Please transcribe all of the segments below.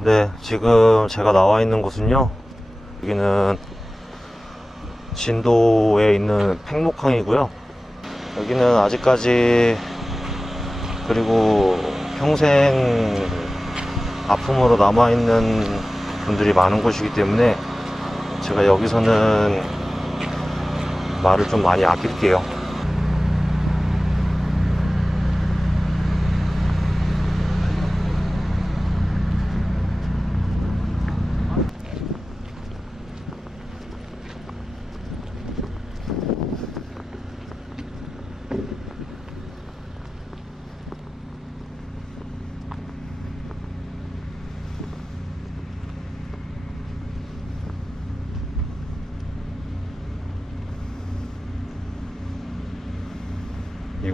네, 지금 제가 나와 있는 곳은요. 여기는 진도에 있는 팽목항이고요. 여기는 아직까지 그리고 평생 아픔으로 남아있는 분들이 많은 곳이기 때문에 제가 여기서는 말을 좀 많이 아낄게요.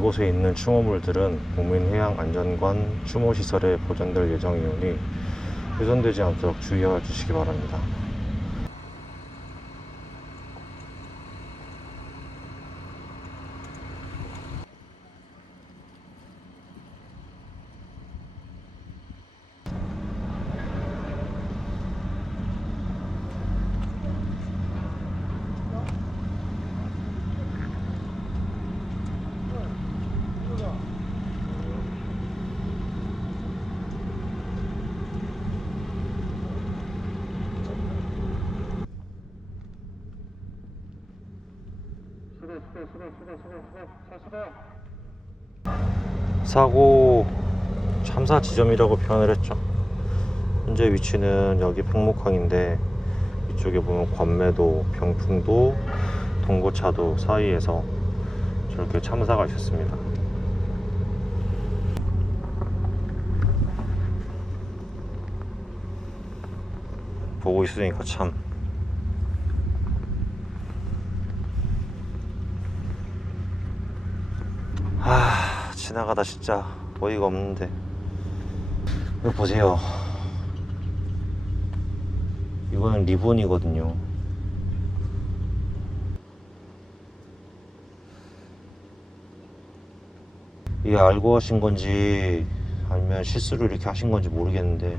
이곳에 있는 추모물들은 국민해양안전관 추모시설에 보존될 예정이오니 훼손되지 않도록 주의해 주시기 바랍니다. 사고 참사 지점이라고 표현을 했죠. 현재 위치는 여기 팽목항인데 이쪽에 보면 관매도, 병풍도, 동고차도 사이에서 저렇게 참사가 있었습니다. 보고 있으니까 참 아 지나가다 진짜 어이가 없는데. 이거 보세요. 이거는 리본이거든요. 이게 알고 하신 건지 아니면 실수로 이렇게 하신 건지 모르겠는데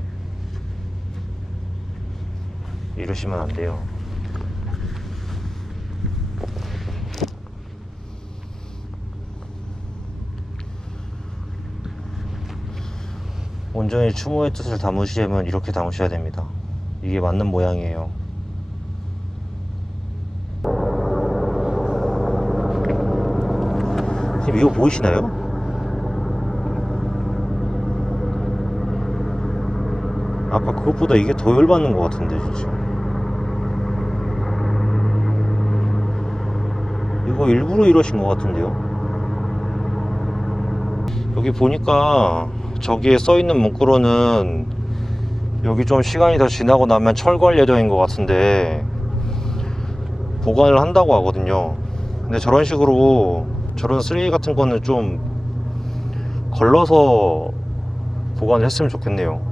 이러시면 안 돼요 온전히 추모의 뜻을 담으시려면 이렇게 담으셔야 됩니다. 이게 맞는 모양이에요. 지금 이거 보이시나요? 아까 그것보다 이게 더 열받는 것 같은데 진짜. 이거 일부러 이러신 것 같은데요? 여기 보니까 저기에 써 있는 문구로는 여기 좀 시간이 더 지나고 나면 철거할 예정인 것 같은데 보관을 한다고 하거든요. 근데 저런 식으로 저런 쓰레기 같은 거는 좀 걸러서 보관을 했으면 좋겠네요.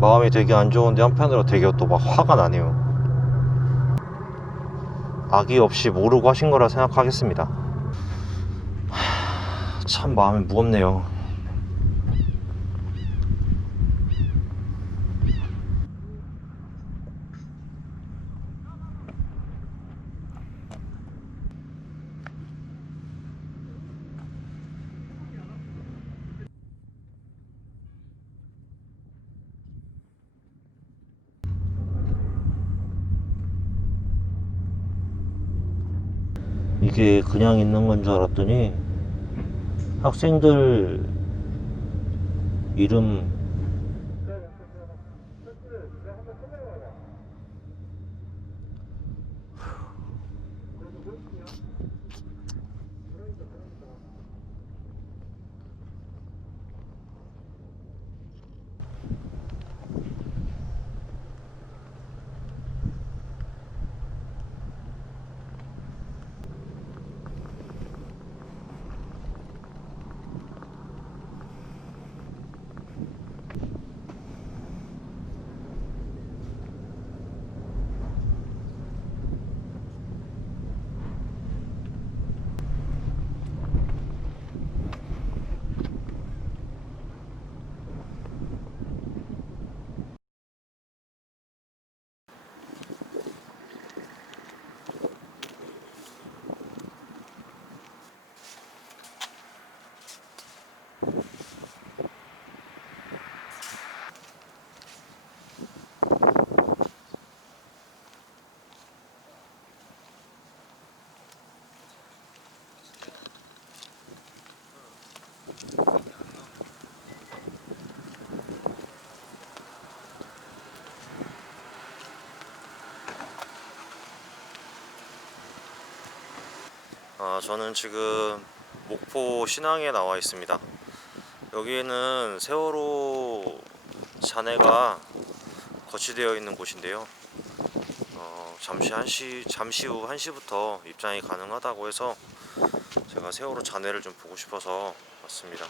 마음이 되게 안 좋은데 한편으로 되게 또 막 화가 나네요. 악의 없이 모르고 하신 거라 생각하겠습니다. 하, 참 마음이 무겁네요. 이게 그냥 있는 건 줄 알았더니 학생들 이름 아, 저는 지금 목포 신항에 나와 있습니다. 여기에는 세월호 잔해가 거치되어 있는 곳인데요. 어, 잠시 한시 잠시 후 1시부터 입장이 가능하다고 해서 제가 세월호 잔해를 좀 보고 싶어서 왔습니다.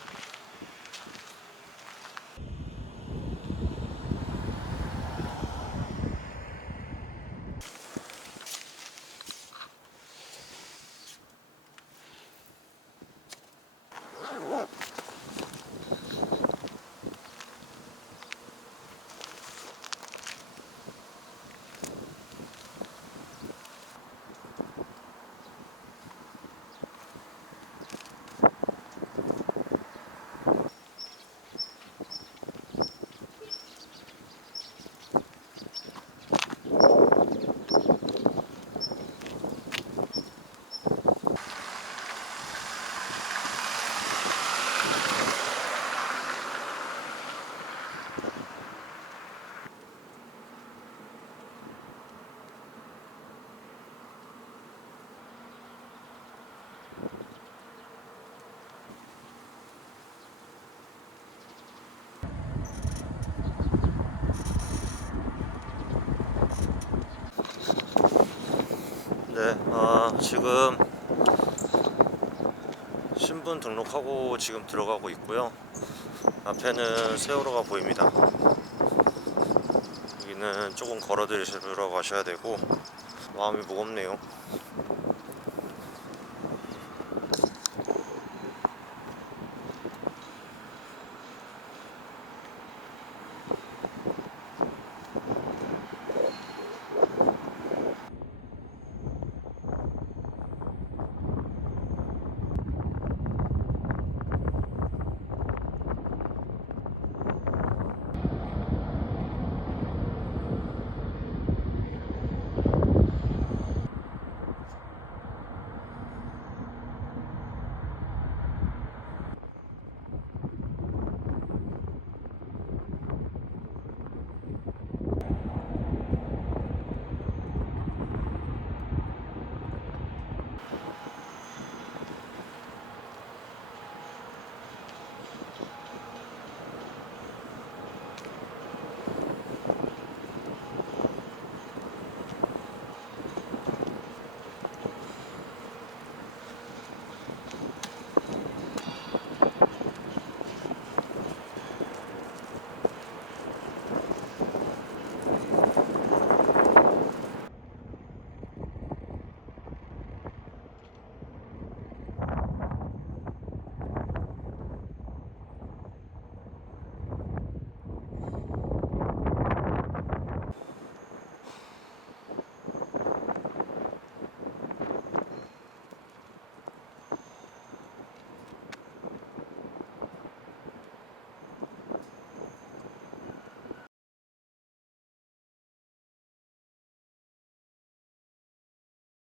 네, 아, 지금 신분 등록하고 지금 들어가고 있고요. 앞에는 세월호가 보입니다. 여기는 조금 걸어 들으시러 가셔야 되고 마음이 무겁네요.